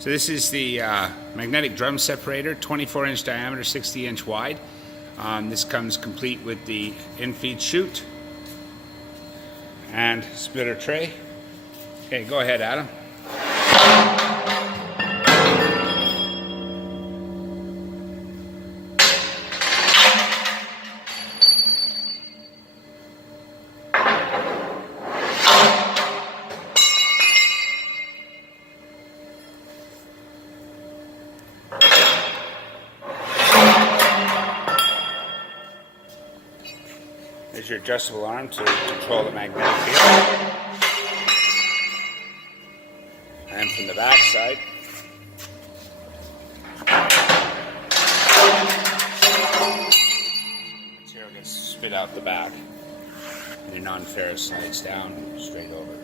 So this is the magnetic drum separator, 24-inch diameter, 60-inch wide. This comes complete with the in-feed chute and splitter tray. Okay, go ahead, Adam. There's your adjustable arm to control the magnetic field. And from the back side, material gets spit out the back. And your non-ferrous slides down straight over.